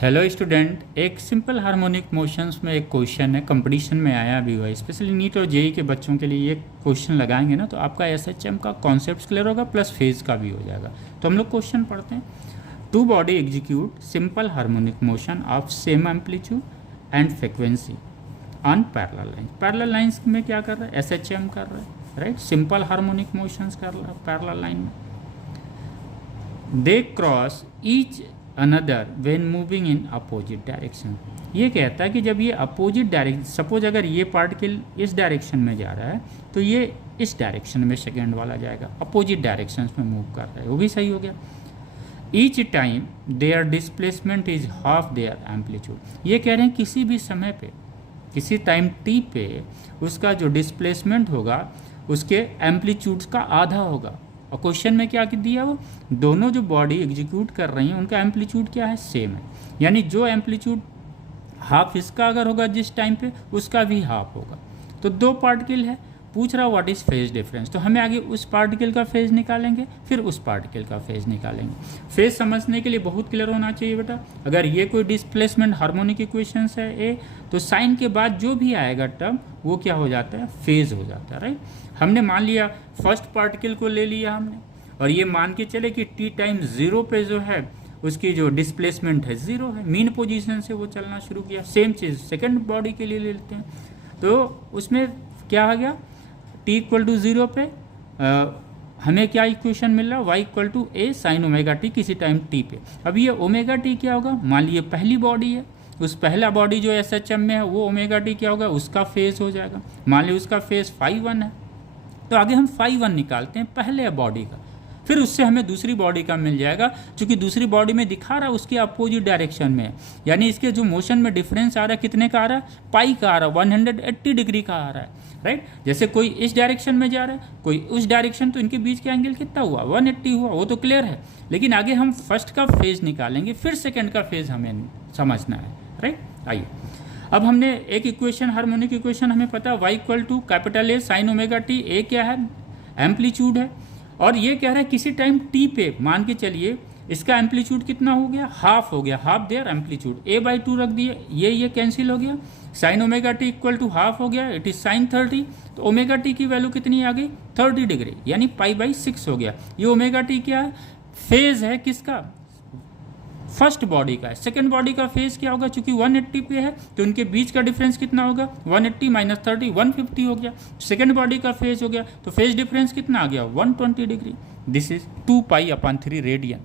Hello student, एक simple harmonic motions में एक क्वेश्चन है, कंपटीशन में आया भी हुआ है। स्पेशली नीट और जेई के बच्चों के लिए ये क्वेश्चन लगाएंगे ना, तो आपका एसएचएम का कॉन्सेप्ट क्लियर होगा प्लस फेज का भी हो जाएगा। तो हम लोग क्वेश्चन पढ़ते हैं। Two body execute simple harmonic motion of same amplitude and frequency on parallel line. Parallel lines में क्या कर रहा है? एसएचएम कर रहा है, राइट। सिंपल हार्मोनिक मोशंस कर रहा है पैरेलल लाइन में। They cross each another when moving in opposite direction. ये कहता है कि जब ये अपोजिट डायरेक्शन, सपोज अगर ये पार्टिकल इस डायरेक्शन में जा रहा है तो ये इस डायरेक्शन में सेकेंड वाला जाएगा, अपोजिट डायरेक्शन में मूव कर रहा है, वो भी सही हो गया। Each time their displacement is half their amplitude. ये कह रहे हैं किसी भी समय पे, किसी टाइम टी पे उसका जो डिस्प्लेसमेंट होगा उसके एम्पलीट्यूड्स का आधा होगा। और क्वेश्चन में क्या दिया, वो दोनों जो बॉडी एग्जीक्यूट कर रही हैं उनका एम्पलीट्यूड क्या है? सेम है। यानी जो एम्पलीट्यूड हाफ इसका अगर होगा जिस टाइम पे, उसका भी हाफ होगा। तो दो पार्टिकल है, पूछ रहा व्हाट इज़ फेज डिफरेंस। तो हमें आगे उस पार्टिकल का फेज निकालेंगे, फिर उस पार्टिकल का फेज निकालेंगे। फेज समझने के लिए बहुत क्लियर होना चाहिए बेटा। अगर ये कोई डिस्प्लेसमेंट हार्मोनिक इक्वेशंस है ए, तो साइन के बाद जो भी आएगा टर्म वो क्या हो जाता है? फेज हो जाता है, राइट। हमने मान लिया फर्स्ट पार्टिकल को ले लिया हमने, और ये मान के चले कि टी टाइम 0 पे जो है उसकी जो डिस्प्लेसमेंट है 0 है, मीन पोजीशन से वो चलना शुरू किया। सेम चीज़ सेकंड बॉडी के लिए ले लेते हैं, तो उसमें क्या आ गया? t इक्वल टू 0 पे हमें क्या इक्वेशन मिल रहा है? y equal to a sine omega t किसी टाइम t पे। अब ये ओमेगा टी क्या होगा? मान लीजिए पहली बॉडी है, उस पहला बॉडी जो एसएचएम में है वो ओमेगा टी क्या होगा? उसका फेज हो जाएगा। मान लीजिए उसका फेज φ1 है, तो आगे हम φ1 निकालते हैं पहले बॉडी का, फिर उससे हमें दूसरी बॉडी का मिल जाएगा। क्योंकि दूसरी बॉडी में दिखा रहा है उसके अपोजिट डायरेक्शन में है, यानी इसके जो मोशन में डिफरेंस आ रहा है कितने का आ रहा है? पाई का आ रहा है, 180 डिग्री का आ रहा है, राइट। जैसे कोई इस डायरेक्शन में जा रहा है, कोई उस डायरेक्शन, तो इनके बीच का एंगल कितना हुआ? 180 हुआ, वो तो क्लियर है। लेकिन आगे हम फर्स्ट का फेज निकालेंगे, फिर सेकेंड का फेज हमें समझना है, राइट। आइए, अब हमने एक इक्वेशन, हार्मोनिक इक्वेशन हमें पता है, y equal to capital A sine omega t. A क्या है? एम्पलीट्यूड है। और ये कह रहा है किसी टाइम t पे, मान के चलिए इसका एम्पलीट्यूड कितना हो गया? हाफ हो गया, हाफ देयर एम्पलीट्यूड। a/2 रख दिए, ये कैंसिल हो गया। Sine omega t equal to half हो गया, इट इज साइन 30। तो ओमेगा टी की वैल्यू कितनी आ गई? 30 डिग्री, यानी π/6 हो गया। ये ओमेगा टी क्या है? फेज है किसका? फर्स्ट बॉडी का है। सेकेंड बॉडी का फेज क्या होगा? चूंकि 180 पे है तो उनके बीच का डिफरेंस कितना होगा? 180 माइनस 30, 150 हो गया। सेकेंड बॉडी का फेज हो गया, तो फेज डिफरेंस कितना आ गया? 120 डिग्री। This is 2π/3 radian.